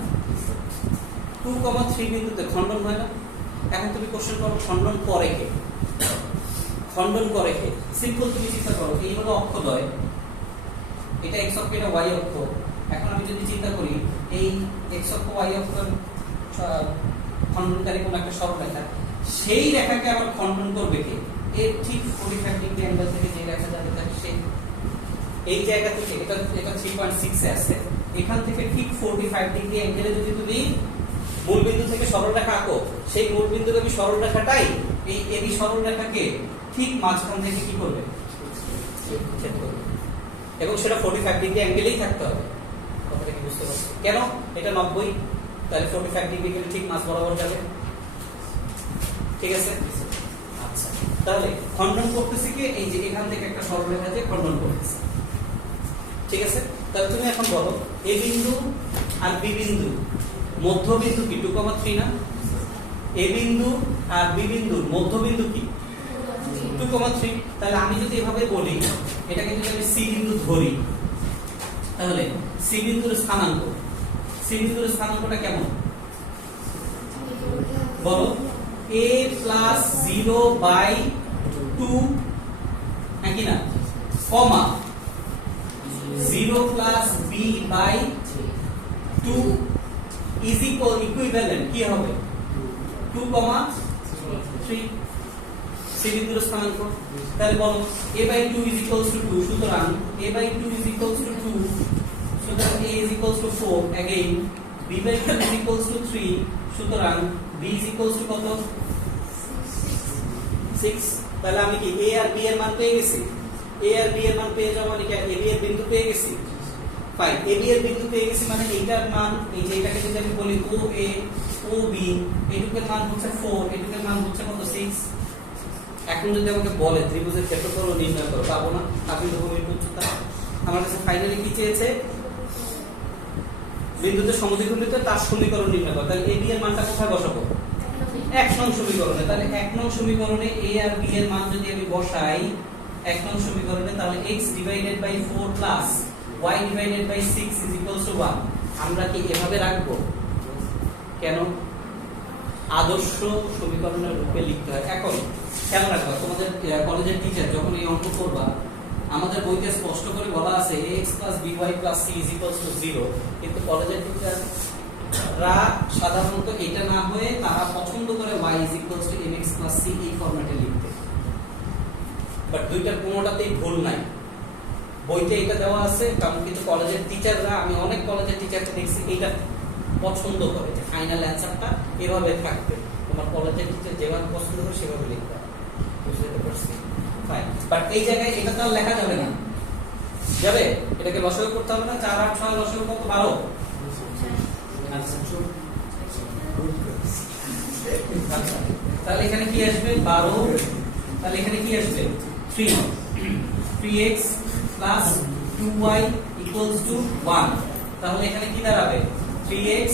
2,3 বিন্দুতে খণ্ডন হয় না এখন তুমি কোশ্চেন করো খণ্ডন করে কে সিম্পল তুমি চিন্তা করো এই হলো অক্ষদ্বয় এটা x অক্ষ এটা y অক্ষ এখন আমি যদি চিন্তা করি এই x অক্ষ y অক্ষের খণ্ডনকারী কোন একটা সরলরেখা সেই রেখাকে আবার খণ্ডন করবে কে এর ঠিক 45 ডিগ্রি অ্যাঙ্গেল থেকে যে রেখা যাবে তার সেই এই জায়গা থেকে এটা 3.6 এ আছে এখান থেকে ঠিক 45 ডিগ্রি অ্যাঙ্গেলে যদি তুমি মূল বিন্দু থেকে সরলরেখা আঁকো সেই মূল বিন্দুগামী সরলরেখাটাই এই এবি সরলরেখাকে ঠিক মাঝখান থেকে কি করবে ছেদ করবে এবং সেটা 45 ডিগ্রি অ্যাঙ্গেলেই থাকতে হবে কথাটা কি বুঝতে পারছো কেন এটা 90 তাহলে 45 ডিগ্রি গেলে ঠিক মাঝ বরাবর যাবে ঠিক আছে আচ্ছা তাহলে খণ্ডন করতেছি কি এই যে এখান থেকে একটা সরলরেখা দিয়ে খণ্ডন করতেছি ঠিক আছে তাহলে তুমি এখন বলো এ বিন্দু আর বি বিন্দু মধ্যবিন্দু কি 2,3 না এ বিন্দু আর বি বিন্দুর মধ্যবিন্দু কি 2,3। তাহলে আমি যদি এভাবে বলি, এটাকে যদি আমি সি বিন্দু ধরি, তাহলে সি বিন্দুর স্থানাঙ্কটা কেমন বলো? a প্লাস 0/2 নাকি না, কমা 0 প্লাস b/2 ইজ ইকুইভ্যালেন্ট কি হবে 2,3 সি বিন্দুর স্থানাঙ্ক। তাহলে বলো a/2 is equals to 2, সুতরাং a/2 is equals to 2, সুতরাং a is equals to 4, again b/2 is equals to 3, সুতরাং b is equals to কত 6। তাহলে আমি কি a আর b এর মান পেয়ে গেছি, a আর b এর মান পেয়ে যাওয়া মানে কি a b এর বিন্দু পেয়ে গেছি। ফাইন, a b এর বিন্দু পেয়ে গেছি মানে এইটার মান, এই যে এটাকে যদি আমি বলি o a o b, এটুকের মান হচ্ছে 4, এটুকের মান হচ্ছে কত 6। এখন যদি আমাকে বলে ত্রিভুজের ক্ষেত্রফল নির্ণয় করো, পাবো না। আপনি তো ভূমির উচ্চতা, আমার কাছে ফাইনালি কি চেয়েছে, বিন্দুতে সমদ্বিখণ্ডিত তার সমীকরণ নির্ণয় করো। তাহলে a b এর মানটা কোথায় বসাবো, 1 নং সমীকরণে। তাহলে 1 নং সমীকরণে a আর b এর মান যদি আমি বসাই 1 নং সমীকরণে, তাহলে x divided by 4 plus y divided by 6 is equals to 1। আমরা কি এভাবে রাখবো? কেন? আদর্শ সমীকরণের রূপে লিখতে হয়। এখন খেয়াল রাখবা, তোমাদের কলেজের টিচার যখন এই অঙ্ক করবা, আমাদের বইতে স্পষ্ট করে বলা আছে ax by c is equals to 0, কিন্তু কলেজের টিচাররা সাধারণত এটা না হয়ে তারা পছন্দ করে y is equals to mx c এই ফরম্যাটে লিখতে। বাট দুইটার কোনোটাতেই ভুল নাই, বইতে এটা দেওয়া আছে, কারণ কিন্তু কলেজের টিচাররা, আমি অনেক কলেজের টিচারকে দেখছি এটা পছন্দ করে যে ফাইনাল অ্যানসারটা এভাবে থাকবে। তোমার কলেজের টিচার যেভাবে পছন্দ করে সেভাবে লিখতে হবে, বুঝতে পারছি? ফাইন, বাট এই জায়গায় এটা তো আর লেখা যাবে না, যাবে? এটাকে লসাগু করতে হবে না। 4 8 6 লসাগু কত 12। আচ্ছা, তাহলে এখানে কি আসবে 12, তাহলে এখানে কি আসবে 3x plus 2y equals to 1। তাহলে এখানে কি দাঁড়াবে 3x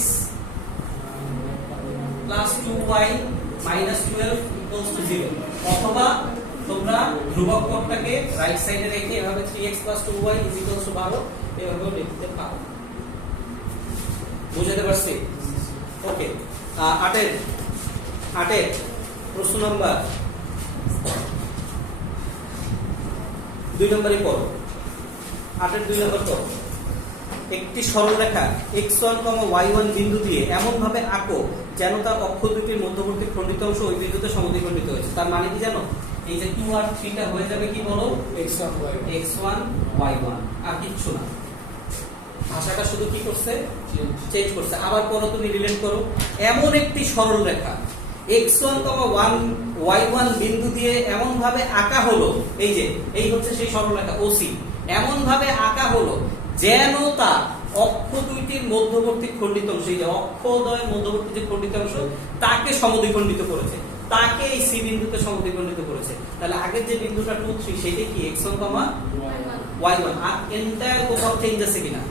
plus 2y minus 12 equals to 0। অথবা তোমরা ধ্রুবক পদটাকে রাইট সাইডে রেখে এভাবে 3x plus 2y is equals two 12 এভাবে লিখতে পারো। বুঝতে পারছি? ওকে, 8 প্রশ্ন নাম্বার 2 নম্বরই পড়ো। 8 2 নম্বর পড়ো। একটি সরলরেখা x1, y1 বিন্দু দিয়ে এমন ভাবে আঁকো যেন তার অক্ষ দুটির মধ্যবর্তী খণ্ডিত অংশ ওই বিন্দুতে সমদ্বিখণ্ডিত হয়েছে। তার মানে কি জানো? এই যে 2 আর 3 টা হয়ে যাবে কি বলো, x1 y1, আর কিচ্ছু না। ভাষাটা শুধু কি করছে, চেঞ্জ করছে। আবার পরে তুমি রিলেট করো, এমন একটি সরলরেখা x1, y1 বিন্দু দিয়ে এমন ভাবে আঁকা হলো, এই যে এই হচ্ছে সেই সরলরেখা OC, এমন ভাবে আঁকা হলো যেন তা অক্ষ দুইটির মধ্যবর্তী খণ্ডিত অংশ, এই যে অক্ষদ্বয়ের মধ্যবর্তী যে খণ্ডিত অংশ তাকে সমদ্বিখণ্ডিত করেছে, তাকে এই সি বিন্দুতে সমদ্বিখণ্ডিত করেছে। তাহলে আগের যে বিন্দুটা 2 3 সেটা কি x1, y1, আর এন্টায়ার কোথাও চেঞ্জ আছে কিনা?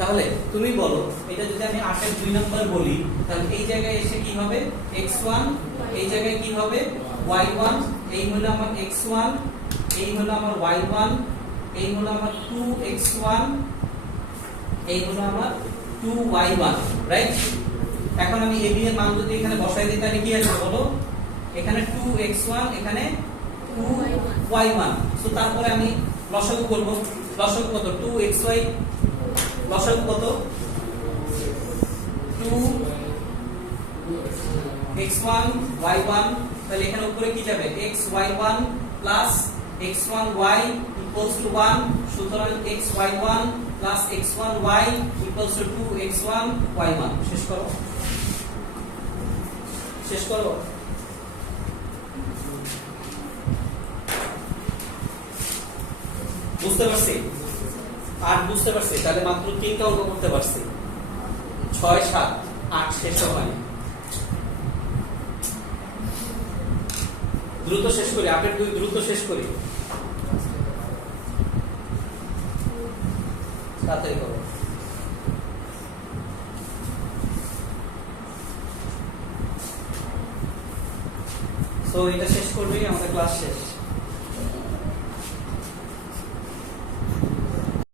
তাহলে তুমি বলো, এটা যদি আমি 8 এর 2 নাম্বার বলি, তাহলে এই জায়গায় এসে কি হবে x1, এই জায়গায় কি হবে y1, এই হলো আমার x1, এই হলো আমার y1, এই হলো আমার 2x1, এই হলো আমার 2y1, রাইট? এখন আমি ab এর মান যদি এখানে বসাই দিই তাহলে কি আসবে বলো? এখানে 2x1, এখানে 2y1। সো তারপরে আমি লসাগু করব। লসাগু কত? 2xy, লসাগু কত? 2x1 y1। তাহলে এখানে উপরে কি যাবে xy1 plus x1y equals to 1। সুতরাং xy1 plus x1y equals to 2x1 y1। শেষ করো, শেষ করো। বুঝতে পারছি? আর বুঝতে পারছি? তাহলে মাত্র 3টা অঙ্ক করতে পারছি, 6 7 8 শেষ হয়। দ্রুত শেষ করি, 8 এর 2 দ্রুত শেষ করি, তাড়াতাড়ি করো। সো এটা শেষ করলেই আমাদের ক্লাস শেষ।